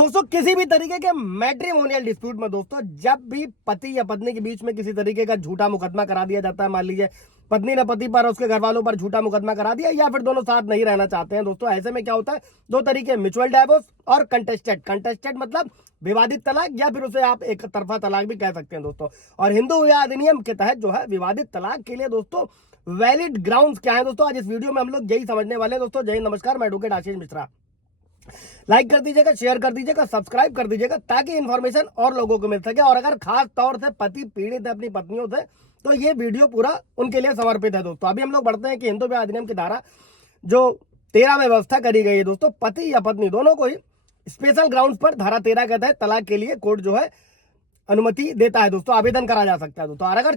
दोस्तों किसी भी तरीके के मैट्रिमोनियल डिस्प्यूट में दोस्तों जब भी पति या पत्नी के बीच में किसी तरीके का झूठा मुकदमा करा दिया जाता है, मान लीजिए पत्नी ने पति पर उसके घर वालों पर झूठा मुकदमा करा दिया या फिर दोनों साथ नहीं रहना चाहते हैं दोस्तों, ऐसे में क्या होता है दो तरीके, म्यूचुअल डाइवोर्स और कंटेस्टेड मतलब विवादित तलाक या फिर उसे आप एक तरफा तलाक भी कह सकते हैं दोस्तों। और हिंदू विवाह अधिनियम के तहत जो है विवादित तलाक के लिए दोस्तों वैलिड ग्राउंड्स क्या है दोस्तों, आज इस वीडियो में हम लोग यही समझने वाले हैं दोस्तों। जय हिंद, नमस्कार, मैं एडवोकेट आशीष मिश्रा। लाइक कर दीजिएगा, शेयर कर दीजिएगा, सब्सक्राइब कर दीजिएगा ताकि इन्फॉर्मेशन और लोगों को मिल सके। और अगर खास तौर से पति पीड़ित है अपनी पत्नियों से तो ये वीडियो पूरा उनके लिए समर्पित है दोस्तों। अभी हम लोग बढ़ते हैं कि हिंदू विवाह अधिनियम की धारा जो 13 में व्यवस्था करी गई है दोस्तों, पति या पत्नी दोनों को ही स्पेशल ग्राउंड्स पर धारा 13 के तहत तलाक के लिए कोर्ट जो है अनुमति देता है दोस्तों, आवेदन करा जा सकता है दोस्तों। और अगर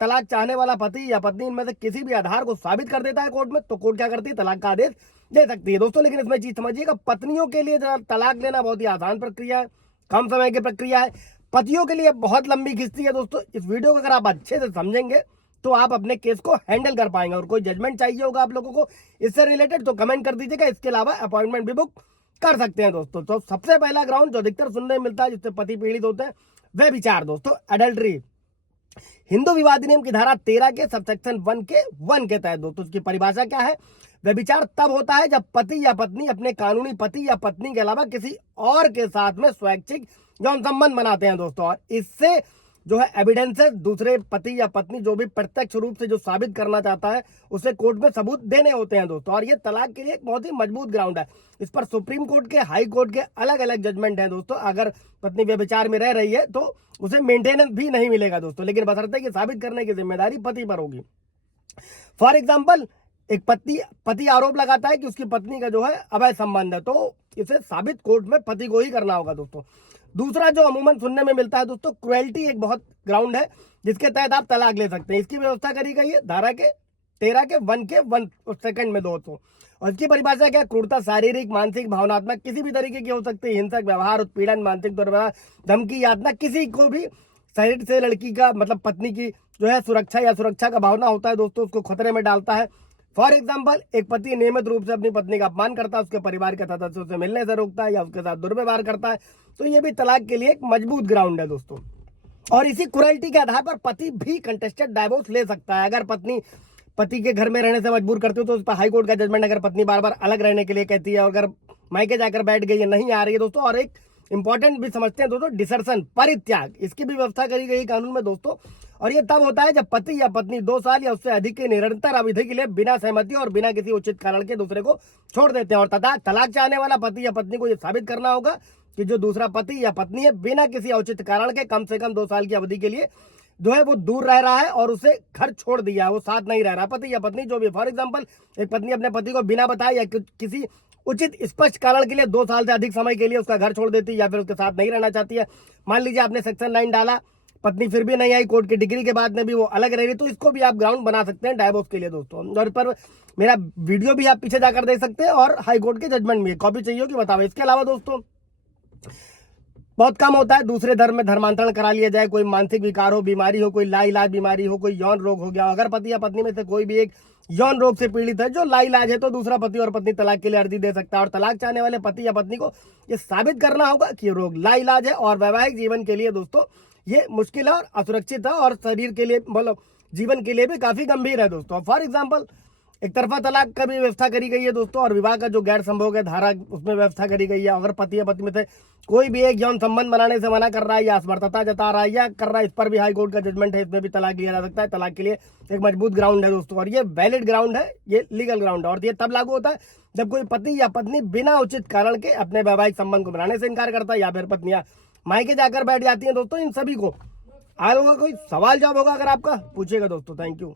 तलाक चाहने वाला पति या पत्नी इनमें से किसी भी आधार को साबित कर देता है कोर्ट में, तो कोर्ट क्या करती है, तलाक का आदेश दे सकती है दोस्तों। लेकिन इसमें चीज समझिएगा, पत्नियों के लिए तलाक लेना बहुत ही आसान प्रक्रिया है, कम समय की प्रक्रिया है। पतियों के लिए बहुत लंबी खिस्ती है दोस्तों। इस वीडियो को अगर आप अच्छे से समझेंगे तो आप अपने केस को हैंडल कर पाएंगे। और कोई जजमेंट चाहिए होगा आप लोगों को इससे रिलेटेड तो कमेंट कर दीजिएगा। इसके अलावा अपॉइंटमेंट भी बुक कर सकते हैं दोस्तों। तो सबसे पहला ग्राउंड जो अधिकतर सुनने में मिलता है जिससे पति पीड़ित होते हैं वह विचार दोस्तों, अडल्ट्री। हिंदू विवाह अधिनियम की धारा 13 के सबसेक्शन 1 के तहत दोस्तों उसकी परिभाषा क्या है, वह विचार तब होता है जब पति या पत्नी अपने कानूनी पति या पत्नी के अलावा किसी और के साथ में स्वैच्छिक यौन संबंध बनाते हैं दोस्तों। और इससे जो है एविडेंसेस दूसरे पति या पत्नी जो भी प्रत्यक्ष रूप से जो साबित करना चाहता है उसे कोर्ट में सबूत देने होते हैं दोस्तों। और ये तलाक के लिए एक बहुत ही मजबूत ग्राउंड है। इस पर सुप्रीम कोर्ट के, हाई कोर्ट के अलग अलग जजमेंट हैं दोस्तों। अगर पत्नी व्यभिचार में रह रही है तो उसे मेंटेनेंस भी नहीं मिलेगा दोस्तों, लेकिन बशर्ते कि साबित करने की जिम्मेदारी पति पर होगी। फॉर एग्जाम्पल, एक पति आरोप लगाता है कि उसकी पत्नी का जो है अवैध संबंध है, तो इसे साबित कोर्ट में पति को ही करना होगा दोस्तों। दूसरा जो अमूमन सुनने में मिलता है दोस्तों, क्रुएल्टी एक बहुत ग्राउंड है जिसके तहत आप तलाक ले सकते हैं। इसकी व्यवस्था करी गई है धारा के 13 के 1 में दोस्तों। और इसकी परिभाषा क्या है, क्रूरता शारीरिक, मानसिक, भावनात्मक किसी भी तरीके की हो सकती है। हिंसक व्यवहार, उत्पीड़न, मानसिक दुर्व्यवहार, धमकी, यातना, किसी को भी शरीर से लड़की का मतलब पत्नी की जो है सुरक्षा का भावना होता है दोस्तों, उसको खतरे में डालता है। फॉर एग्जाम्पल, एक पति नियमित रूप से अपनी पत्नी का अपमान करता है, उसके परिवार के सदस्यों से मिलने से रोकता है या उसके साथ दुर्व्यवहार करता है, तो ये भी तलाक के लिए एक मजबूत ग्राउंड है दोस्तों। और इसी क्रुएल्टी के आधार पर पति भी कंटेस्टेड डाइवोर्स ले सकता है। अगर पत्नी पति के घर में रहने से मजबूर करती हो तो उस पर हाई कोर्ट का जजमेंट, अगर पत्नी बार बार अलग रहने के लिए कहती है और अगर मायके जाकर बैठ गई है, नहीं आ रही है दोस्तों। और एक इंपॉर्टेंट भी समझते हैं दोस्तों, डिसर्शन, परित्याग, इसकी भी व्यवस्था करी गई कानून में दोस्तों। और ये तब होता है जब पति या पत्नी 2 साल या उससे अधिक की निरंतर अवधि के लिए बिना सहमति और बिना किसी उचित कारण के दूसरे को छोड़ देते हैं। और तलाक चाहने वाला पति या पत्नी को यह साबित करना होगा कि जो दूसरा पति या पत्नी है बिना किसी उचित कारण के कम से कम 2 साल की अवधि के लिए जो है वो दूर रह रहा है और उसे घर छोड़ दिया है, वो साथ नहीं रह रहा, पति या पत्नी जो भी। फॉर एग्जाम्पल, एक पत्नी अपने पति को बिना बताए या किसी उचित स्पष्ट कारण के लिए 2 साल से अधिक समय के लिए उसका घर छोड़ देती है या फिर उसके साथ नहीं रहना चाहती है। मान लीजिए आपने सेक्शन 9 डाला, पत्नी फिर भी नहीं आई, कोर्ट की डिग्री के बाद में भी वो अलग रह रही, तो इसको भी आप ग्राउंड बना सकते हैं डाइवोर्स के लिए दोस्तों। और पर मेरा वीडियो भी आप पीछे जाकर देख सकते हैं और हाई कोर्ट के जजमेंट भी, कॉपी चाहिए कि बताओ। इसके अलावा दोस्तों बहुत कम होता है दूसरे धर्म में धर्मांतरण करा लिया जाए, कोई मानसिक विकार हो, बीमारी हो, कोई लाइलाज बीमारी हो, कोई यौन रोग हो गया। अगर पति या पत्नी में से कोई भी एक यौन रोग से पीड़ित है जो लाइलाज है, तो दूसरा पति और पत्नी तलाक के लिए अर्जी दे सकता है। और तलाक चाहने वाले पति या पत्नी को ये साबित करना होगा कि रोग लाइलाज है और वैवाहिक जीवन के लिए दोस्तों ये मुश्किल है और असुरक्षित है और शरीर के लिए मतलब जीवन के लिए भी काफी गंभीर है दोस्तों। फॉर एग्जाम्पल, एक तरफा तलाक का भी व्यवस्था करी गई है दोस्तों। और विवाह का जो गैर संभोग है धारा उसमें व्यवस्था करी गई है। अगर पति या पत्नी में से कोई भी एक यौन संबंध बनाने से मना कर रहा है या असमर्थता जता रहा है या कर रहा है, इस पर भी हाई कोर्ट का जजमेंट है, इसमें भी तलाक लिया जा सकता है। तलाक के लिए एक मजबूत ग्राउंड है दोस्तों और ये वैलिड ग्राउंड है, ये लीगल ग्राउंड है। और ये तब लागू होता है जब कोई पति या पत्नी बिना उचित कारण के अपने वैवाहिक संबंध को बनाने से इनकार करता है या फिर पत्नियां मायके जाकर बैठ जाती हैं दोस्तों। इन सभी को आगे होगा कोई सवाल जवाब होगा अगर आपका, पूछिएगा दोस्तों। Thank you.